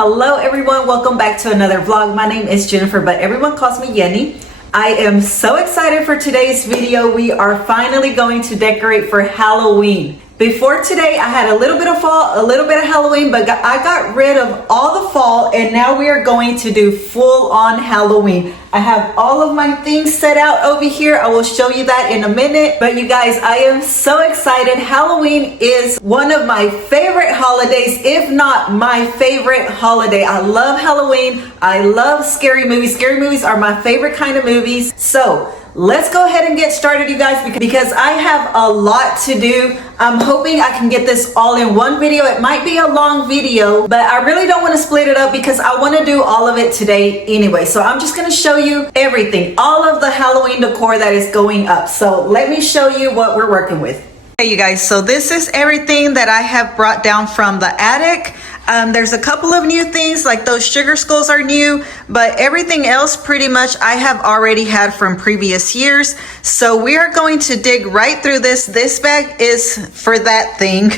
Hello everyone, welcome back to another vlog. My name is Jennifer, but everyone calls me Yenny. I am so excited for today's video. We are finally going to decorate for Halloween. Before today, I had a little bit of fall, a little bit of Halloween, but I got rid of all the fall and now we are going to do full on Halloween. I have all of my things set out over here. I will show you that in a minute. But you guys, I am so excited. Halloween is one of my favorite holidays, if not my favorite holiday. I love Halloween. I love scary movies. Scary movies are my favorite kind of movies. So let's go ahead and get started, you guys, because I have a lot to do. I'm hoping I can get this all in one video. It might be a long video, but I really don't want to split it up because I want to do all of it today anyway. So I'm just going to show you everything, all of the Halloween decor that is going up. So let me show you what we're working with. Hey you guys, so this is everything that I have brought down from the attic. There's a couple of new things, like those sugar skulls are new, but everything else pretty much I have already had from previous years. So we are going to dig right through this. This bag is for that thing.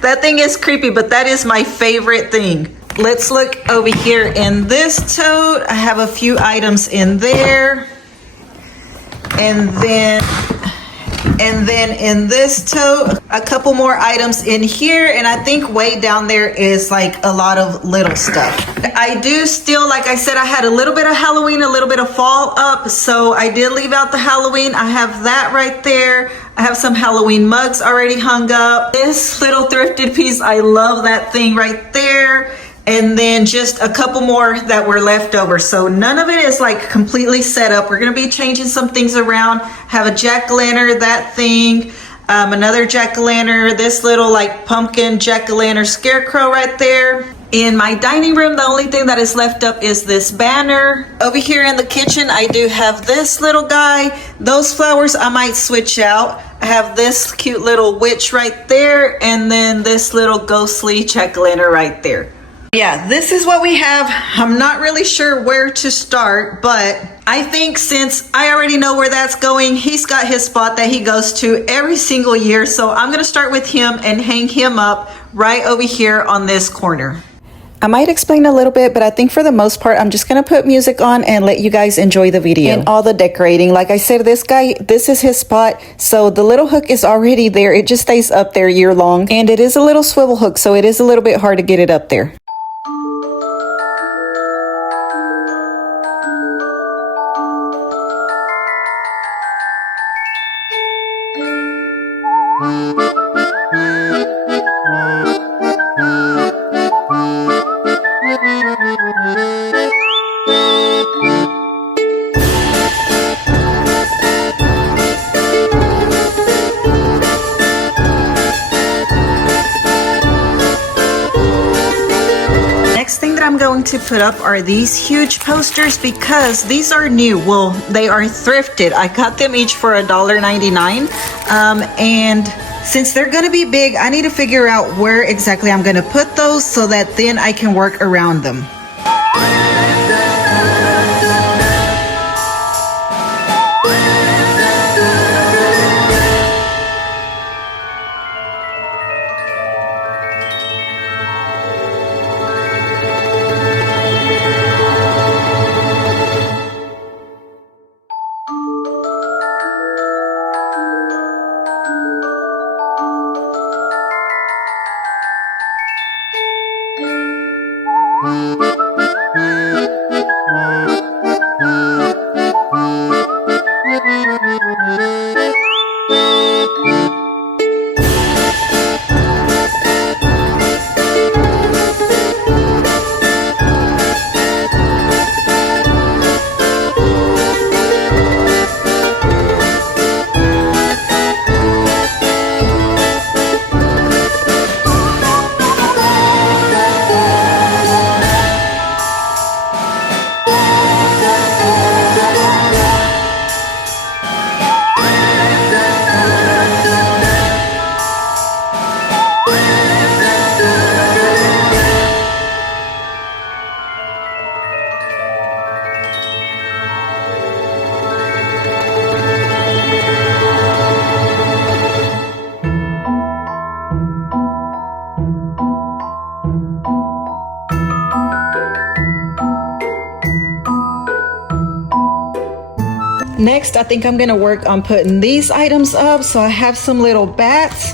That thing is creepy, but that is my favorite thing. Let's look over here in this tote. I have a few items in there. And then in this tote, a couple more items in here, and I think way down there is like a lot of little stuff. I do still, like I said, I had a little bit of Halloween, a little bit of fall up, so I did leave out the Halloween. I have that right there. I have some Halloween mugs already hung up. This little thrifted piece, I love that thing right there. And then just a couple more that were left over. So none of it is like completely set up. We're gonna be changing some things around. Have a jack-o'-lantern, that thing, another jack-o'-lantern, this little like pumpkin jack-o'-lantern scarecrow right there. In my dining room, the only thing that is left up is this banner. Over here in the kitchen, I do have this little guy. Those flowers I might switch out. I have this cute little witch right there, and then this little ghostly jack-o'-lantern right there. Yeah, this is what we have. I'm not really sure where to start, but I think since I already know where that's going, he's got his spot that he goes to every single year. So I'm gonna start with him and hang him up right over here on this corner. I might explain a little bit, but I think for the most part, I'm just gonna put music on and let you guys enjoy the video. And all the decorating, like I said, this guy, this is his spot. So the little hook is already there. It just stays up there year long. And it is a little swivel hook, so it is a little bit hard to get it up there. I'm going to put up are these huge posters because these are new. Well, they are thrifted. I got them each for $1.99. And since they're going to be big, I need to figure out where exactly I'm going to put those so that then I can work around them. Next, I think I'm gonna work on putting these items up. So I have some little bats,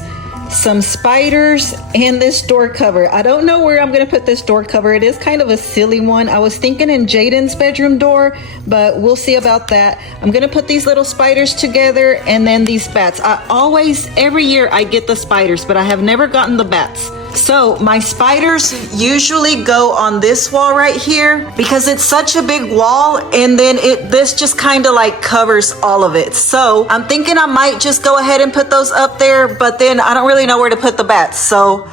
some spiders, and this door cover. I don't know where I'm gonna put this door cover. It is kind of a silly one. I was thinking in Jaden's bedroom door, but we'll see about that. I'm gonna put these little spiders together and then these bats. Every year I get the spiders, but I have never gotten the bats. So my spiders usually go on this wall right here because it's such a big wall, and then this just kind of like covers all of it. So I'm thinking I might just go ahead and put those up there, but then I don't really know where to put the bats. So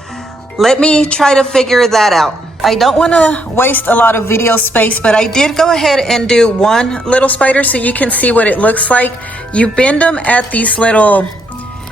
let me try to figure that out. I don't want to waste a lot of video space, but I did go ahead and do one little spider so you can see what it looks like. You bend them at these little,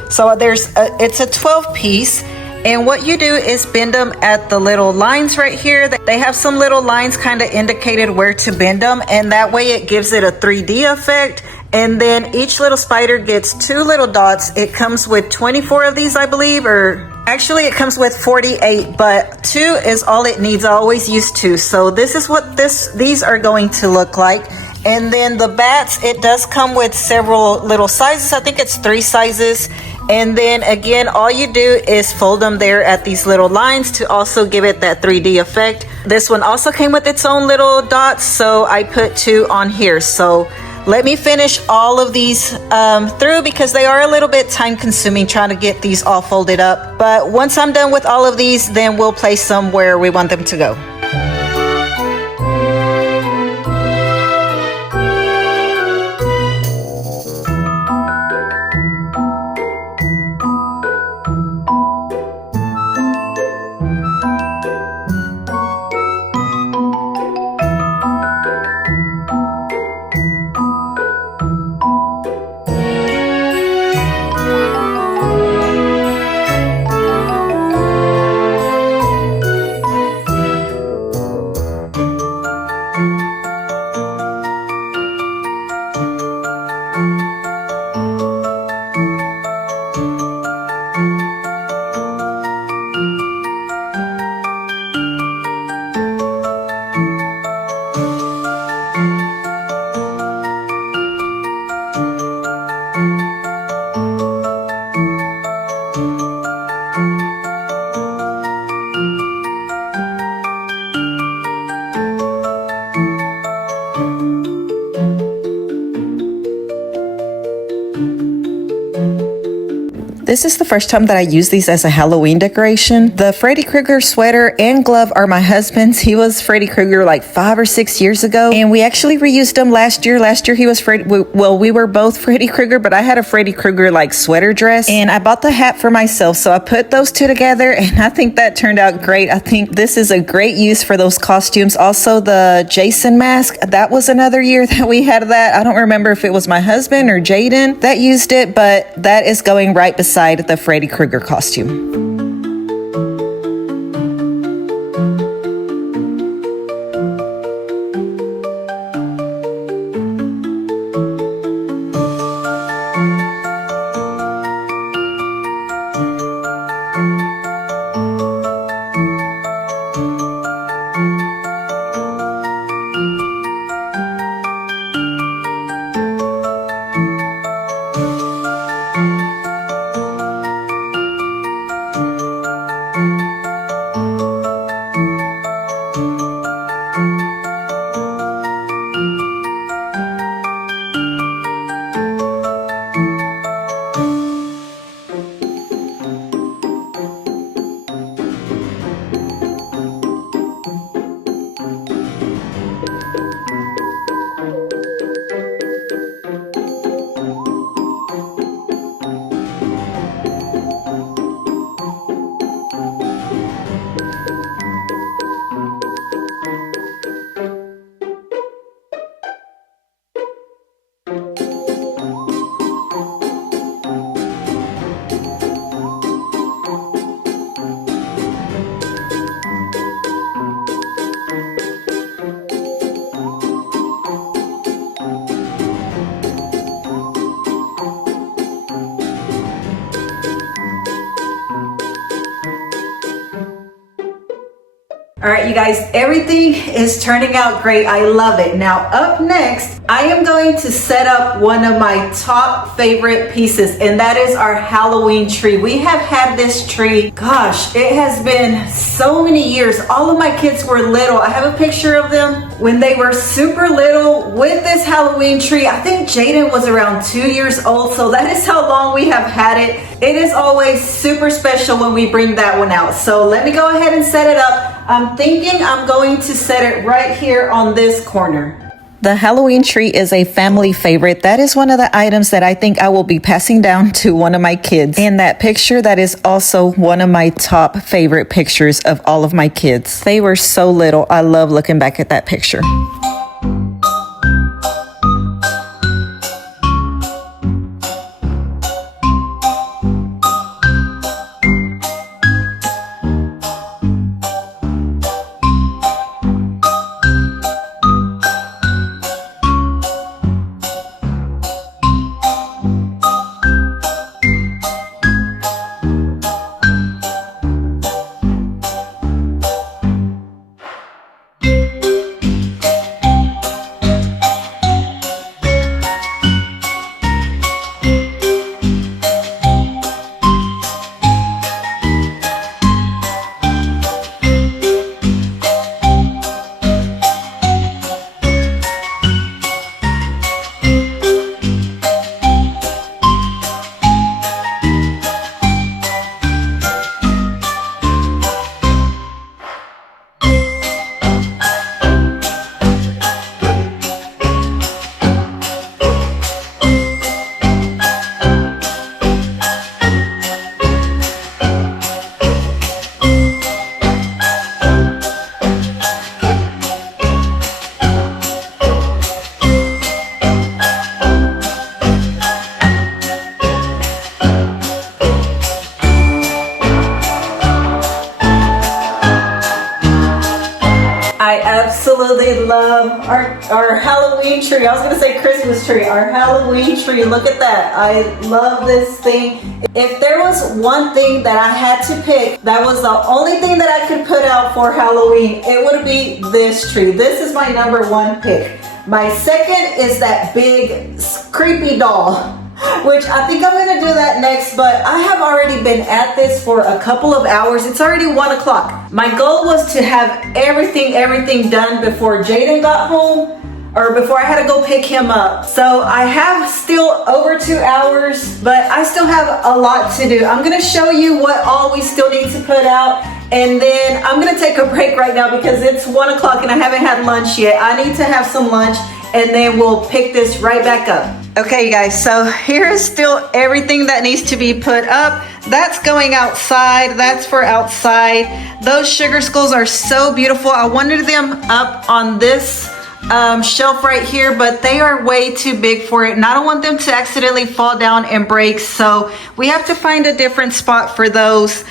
so it's a 12 piece. And what you do is bend them at the little lines right here. They have some little lines kind of indicated where to bend them, and that way it gives it a 3D effect. And then each little spider gets 2 little dots. It comes with 24 of these, I believe, or actually it comes with 48, but 2 is all it needs. I always use 2. So this is what these are going to look like. And then the bats, it does come with several little sizes. I think it's 3 sizes. And then again, all you do is fold them there at these little lines to also give it that 3D effect. This one also came with its own little dots, so I put 2 on here. So let me finish all of these through because they are a little bit time consuming trying to get these all folded up. But once I'm done with all of these, then we'll place them where we want them to go. This is the first time that I use these as a Halloween decoration. The Freddy Krueger sweater and glove are my husband's. He was Freddy Krueger like 5 or 6 years ago, and we actually reused them last year. Last year he was Freddy, well, we were both Freddy Krueger, but I had a Freddy Krueger like sweater dress, and I bought the hat for myself, so I put those 2 together, and I think that turned out great. I think this is a great use for those costumes. Also, the Jason mask, that was another year that we had that. I don't remember if it was my husband or Jaden that used it, but that is going right beside the Freddy Krueger costume. All right, you guys, everything is turning out great. I love it. Now, up next, I am going to set up one of my top favorite pieces, and that is our Halloween tree. We have had this tree, gosh, it has been so many years. All of my kids were little. I have a picture of them when they were super little with this Halloween tree. I think Jaden was around 2 years old, so that is how long we have had it. It is always super special when we bring that one out. So let me go ahead and set it up. I'm thinking I'm going to set it right here on this corner. The Halloween tree is a family favorite. That is one of the items that I think I will be passing down to one of my kids. In that picture, that is also one of my top favorite pictures of all of my kids. They were so little. I love looking back at that picture. I absolutely love our Halloween tree. I was gonna say Christmas tree. Our Halloween tree, look at that. I love this thing. If there was one thing that I had to pick, that was the only thing that I could put out for Halloween, it would be this tree. This is my number one pick. My second is that big creepy doll, which I think I'm gonna do that next, but I have already been at this for a couple of hours. It's already 1 o'clock. My goal was to have everything done before Jaden got home, or before I had to go pick him up. So I have still over 2 hours, but I still have a lot to do. I'm gonna show you what all we still need to put out, and then I'm gonna take a break right now because it's 1 o'clock and I haven't had lunch yet. I need to have some lunch, and then we'll pick this right back up. Okay, you guys, so here is still everything that needs to be put up. That's going outside. That's for outside. Those sugar skulls are so beautiful. I wanted them up on this shelf right here, but they are way too big for it, and I don't want them to accidentally fall down and break, so we have to find a different spot for those.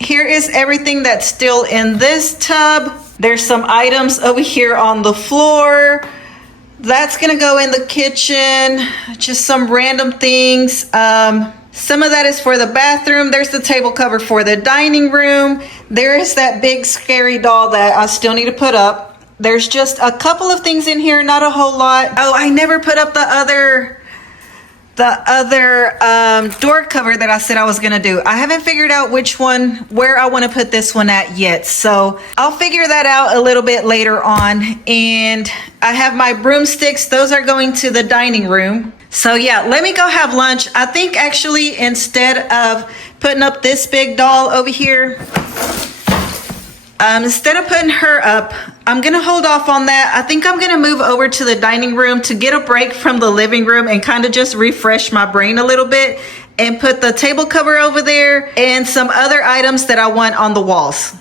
Here is everything that's still in this tub. There's some items over here on the floor. That's gonna go in the kitchen, just some random things. Some of that is for the bathroom. There's the table cover for the dining room. There is that big scary doll that I still need to put up. There's just a couple of things in here, not a whole lot. Oh, I never put up the other door cover that I said I was gonna do. I haven't figured out where I want to put this one at yet, so I'll figure that out a little bit later on. And I have my broomsticks. Those are going to the dining room. So yeah, let me go have lunch. I think actually instead of putting up this big doll over here, instead of putting her up, I'm gonna hold off on that. I think I'm gonna move over to the dining room to get a break from the living room and kind of just refresh my brain a little bit, and put the table cover over there and some other items that I want on the walls.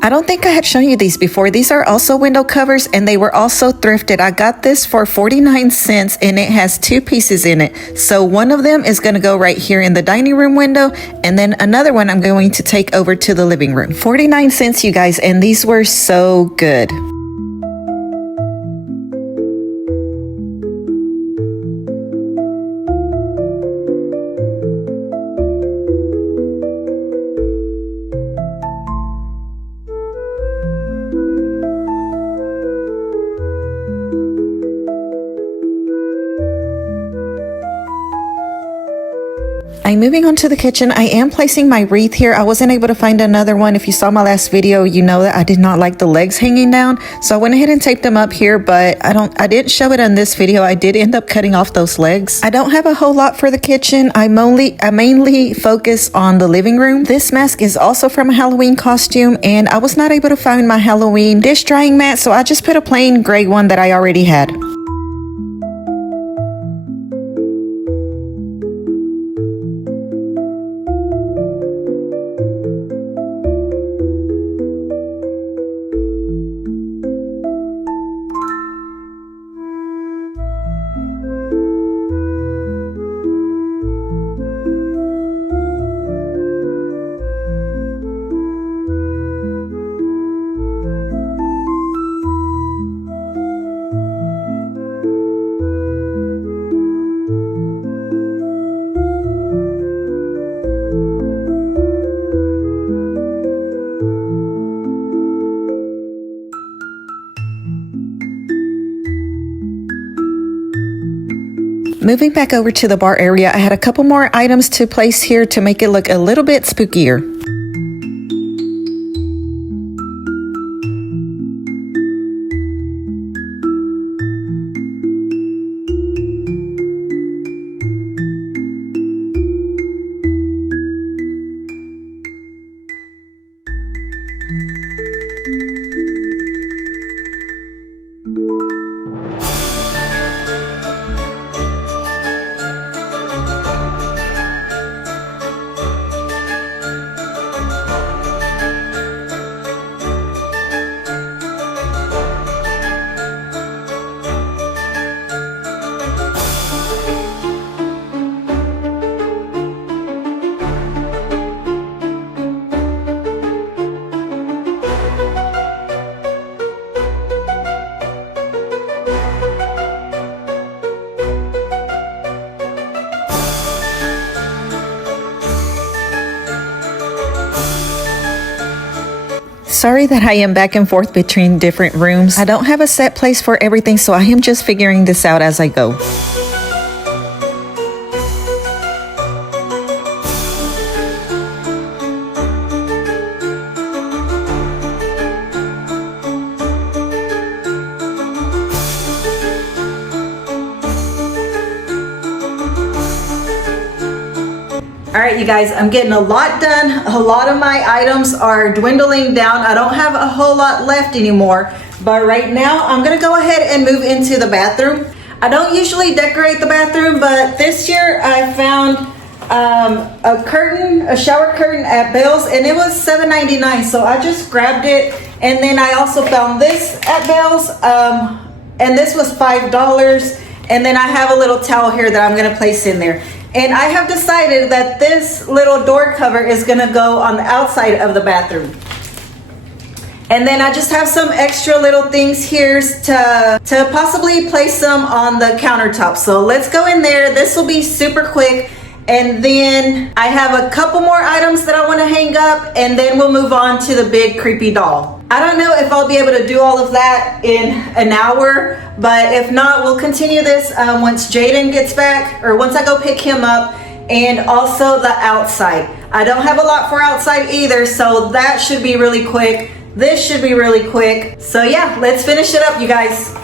I don't think I had shown you these before. These are also window covers and they were also thrifted. I got this for 49 cents and it has 2 pieces in it. So one of them is going to go right here in the dining room window and then another one I'm going to take over to the living room. 49 cents, you guys, and these were so good. I'm moving on to the kitchen. I am placing my wreath here. I wasn't able to find another one. If you saw my last video, you know that I did not like the legs hanging down. So I went ahead and taped them up here, but I didn't show it on this video. I did end up cutting off those legs. I don't have a whole lot for the kitchen. I mainly focus on the living room. This mask is also from a Halloween costume, and I was not able to find my Halloween dish drying mat, so I just put a plain gray one that I already had. Moving back over to the bar area, I had a couple more items to place here to make it look a little bit spookier. Sorry that I am back and forth between different rooms. I don't have a set place for everything, so I am just figuring this out as I go. All right, you guys, I'm getting a lot done. A lot of my items are dwindling down. I don't have a whole lot left anymore, but right now I'm gonna go ahead and move into the bathroom. I don't usually decorate the bathroom, but this year I found a shower curtain at Bell's, and it was $7.99, so I just grabbed it. And then I also found this at Bell's, and this was $5. And then I have a little towel here that I'm gonna place in there. And I have decided that this little door cover is gonna go on the outside of the bathroom. And then I just have some extra little things here to possibly place them on the countertop. So let's go in there. This will be super quick. And then I have a couple more items that I want to hang up, and then we'll move on to the big creepy doll. I don't know if I'll be able to do all of that in an hour, but if not, we'll continue this once Jaden gets back, or once I go pick him up, and also the outside. I don't have a lot for outside either, so that should be really quick. This should be really quick. So yeah, let's finish it up, you guys.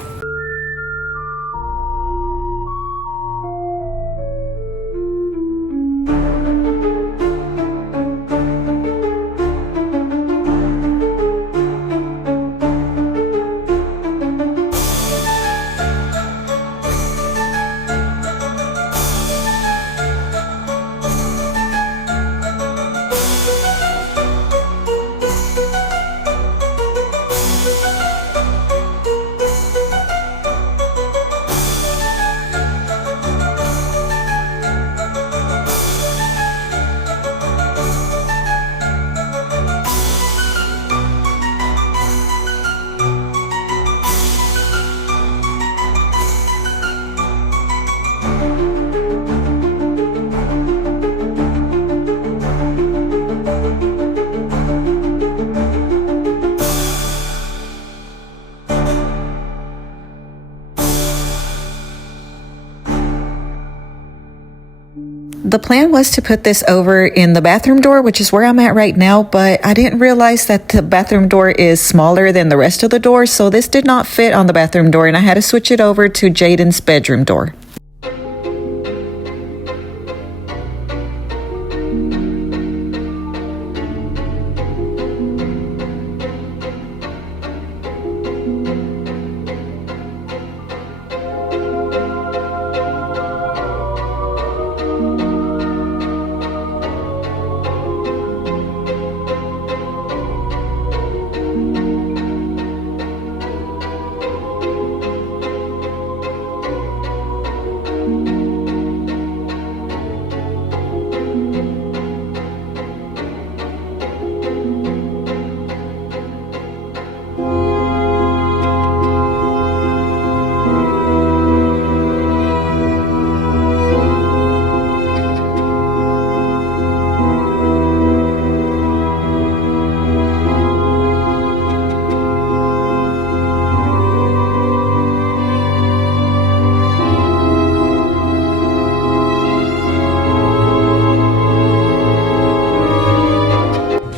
The plan was to put this over in the bathroom door, which is where I'm at right now, but I didn't realize that the bathroom door is smaller than the rest of the doors, so this did not fit on the bathroom door, and I had to switch it over to Jaden's bedroom door.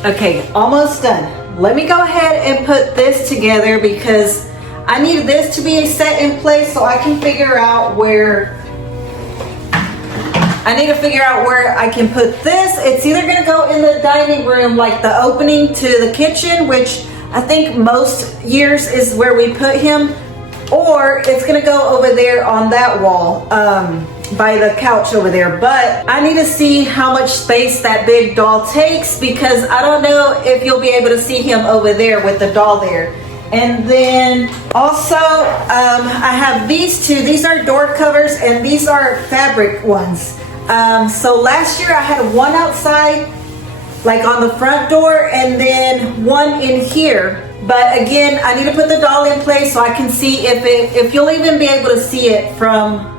Okay, almost done. Let me go ahead and put this together because I need this to be set in place so I can figure out where I can put this. It's either gonna go in the dining room, like the opening to the kitchen, which I think most years is where we put him, or it's gonna go over there on that wall, by the couch over there. But I need to see how much space that big doll takes because I don't know if you'll be able to see him over there with the doll there. And then also I have these two. These are door covers and these are fabric ones. So last year I had one outside, like on the front door, and then one in here. But again, I need to put the doll in place so I can see if you'll even be able to see it from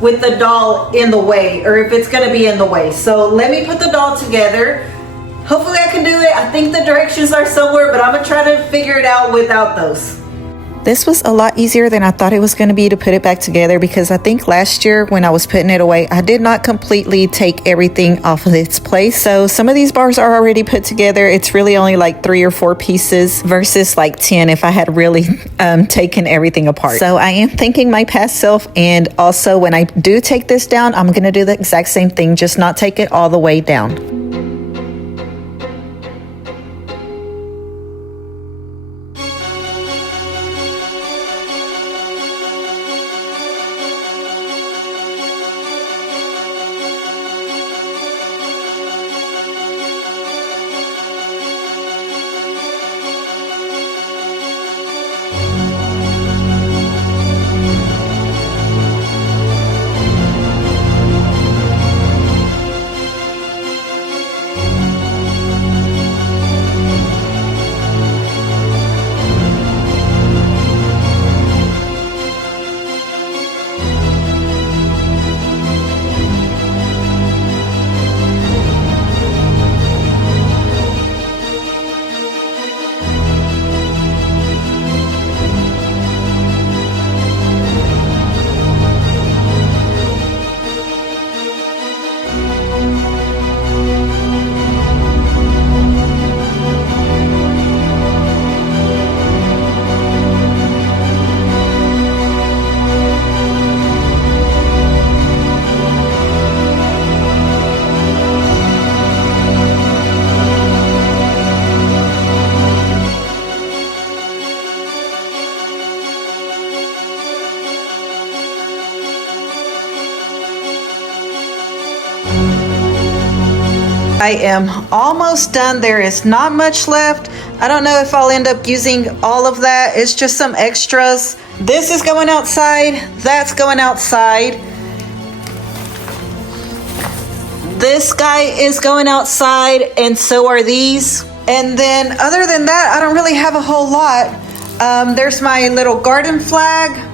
with the doll in the way, or if it's going to be in the way. So let me put the doll together. Hopefully I can do it. I think the directions are somewhere, but I'm gonna try to figure it out without those. This was a lot easier than I thought it was going to be to put it back together because I think last year when I was putting it away, I did not completely take everything off of its place. So some of these bars are already put together. It's really only like 3 or 4 pieces versus like 10 if I had really taken everything apart. So I am thanking my past self, and also when I do take this down, I'm going to do the exact same thing, just not take it all the way down. I am almost done. There is not much left. I don't know if I'll end up using all of that. It's just some extras. This is going outside. That's going outside. This guy is going outside, and so are these. And then other than that, I don't really have a whole lot. There's my little garden flag.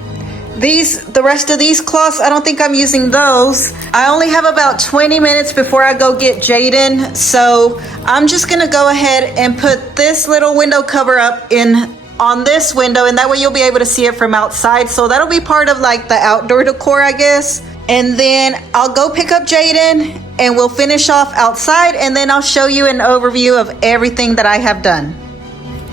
The rest of these cloths, I don't think I'm using those. I only have about 20 minutes before I go get Jaden, so I'm just gonna go ahead and put this little window cover up on this window, and that way you'll be able to see it from outside. So that'll be part of like the outdoor decor, I guess. And then I'll go pick up Jaden and we'll finish off outside, and then I'll show you an overview of everything that I have done.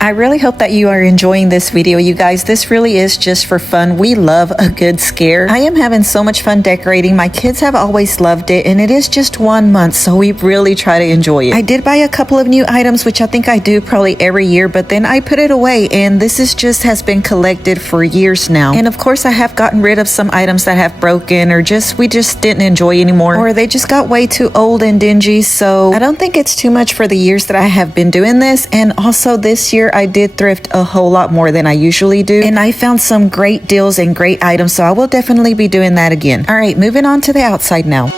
I really hope that you are enjoying this video, you guys. This really is just for fun. We love a good scare. I am having so much fun decorating. My kids have always loved it, and it is just 1 month, so we really try to enjoy it. I did buy a couple of new items, which I think I do probably every year, but then I put it away, and this is just has been collected for years now. And of course, I have gotten rid of some items that have broken or we just didn't enjoy anymore, or they just got way too old and dingy. So I don't think it's too much for the years that I have been doing this. And also this year, I did thrift a whole lot more than I usually do, and I found some great deals and great items, so I will definitely be doing that again. All right, moving on to the outside now.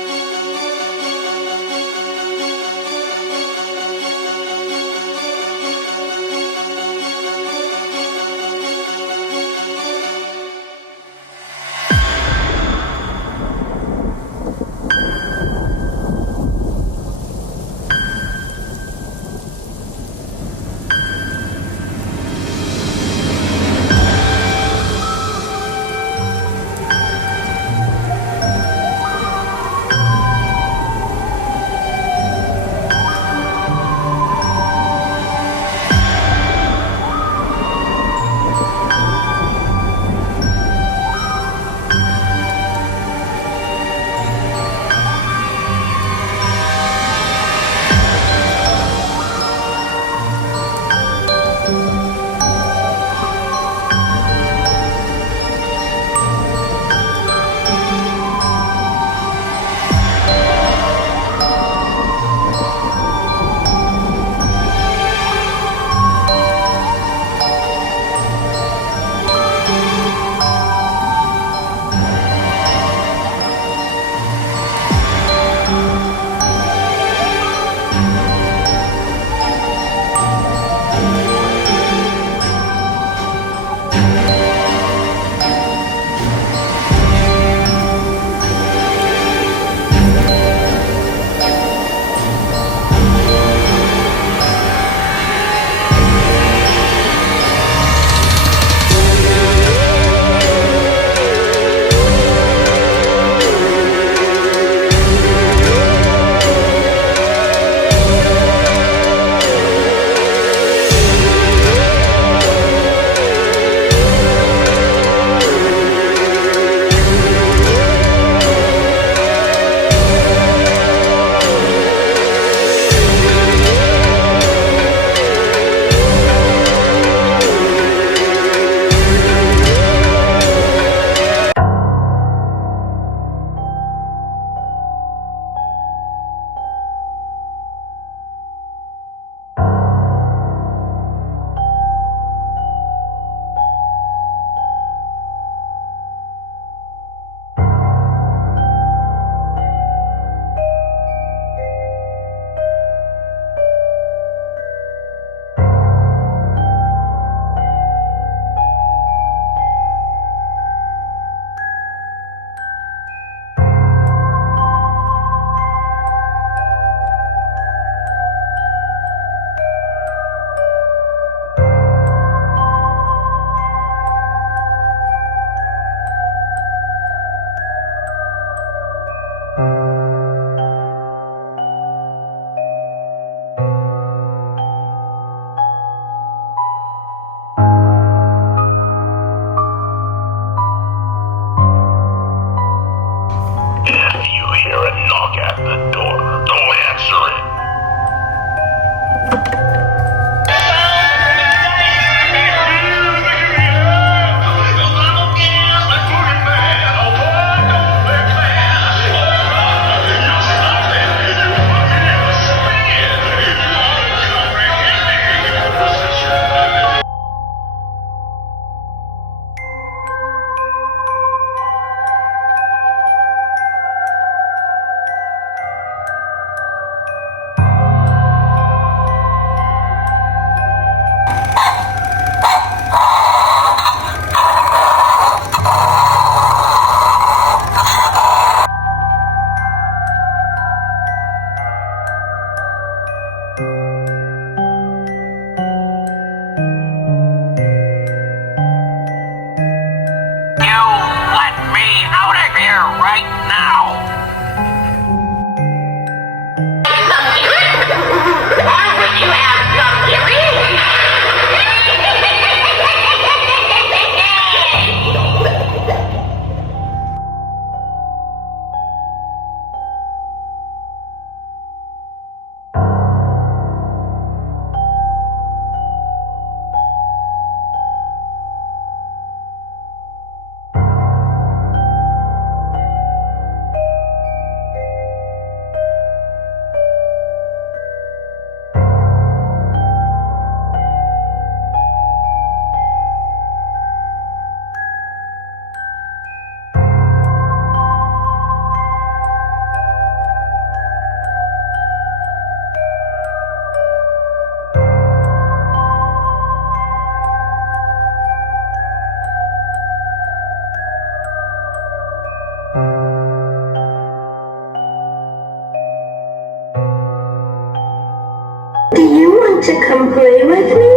want to come play with me?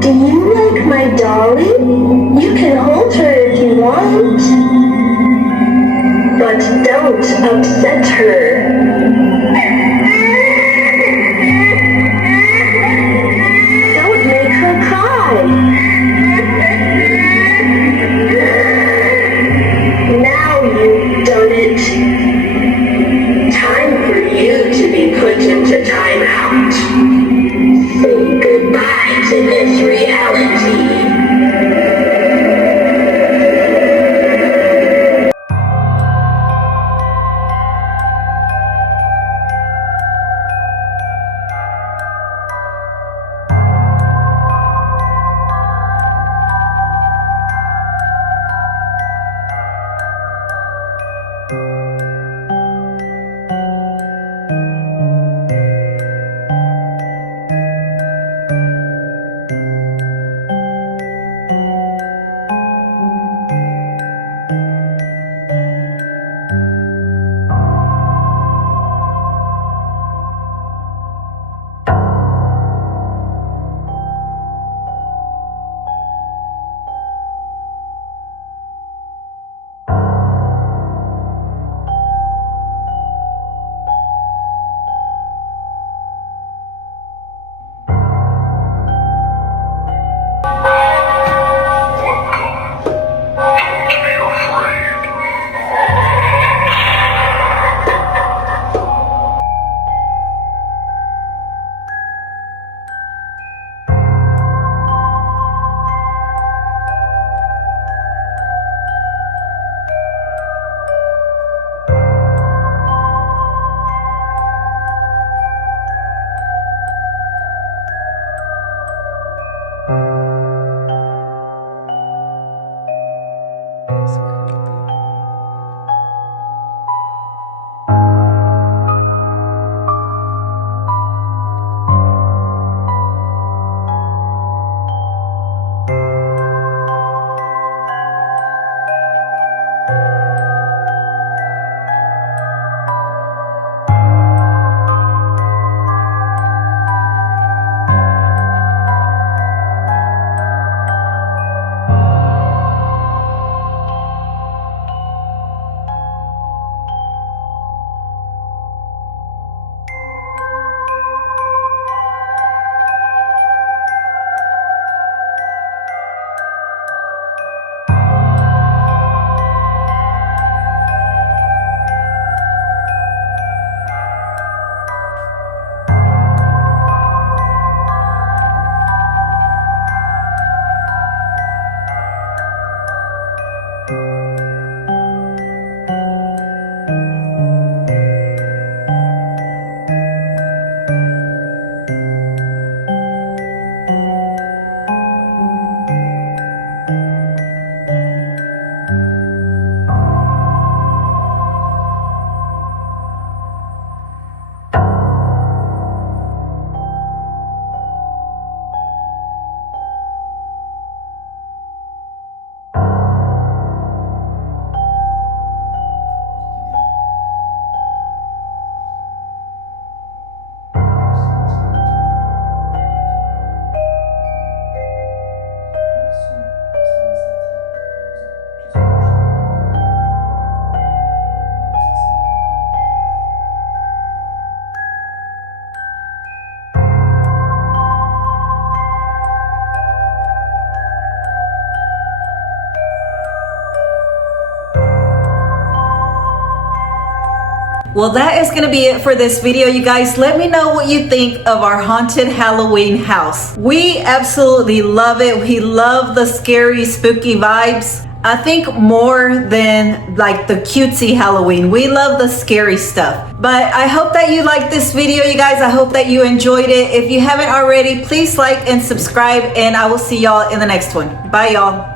Do you like my dolly? You can hold her if you want. But don't upset her. Don't make her cry. Now you've done it. Time for you to be put into timeout. Say goodbye to this reality. Well, that is going to be it for this video, you guys. Let me know what you think of our haunted Halloween house. We absolutely love it. We love the scary, spooky vibes. I think more than like the cutesy Halloween. We love the scary stuff. But I hope that you liked this video, you guys. I hope that you enjoyed it. If you haven't already, please like and subscribe, and I will see y'all in the next one. Bye, y'all.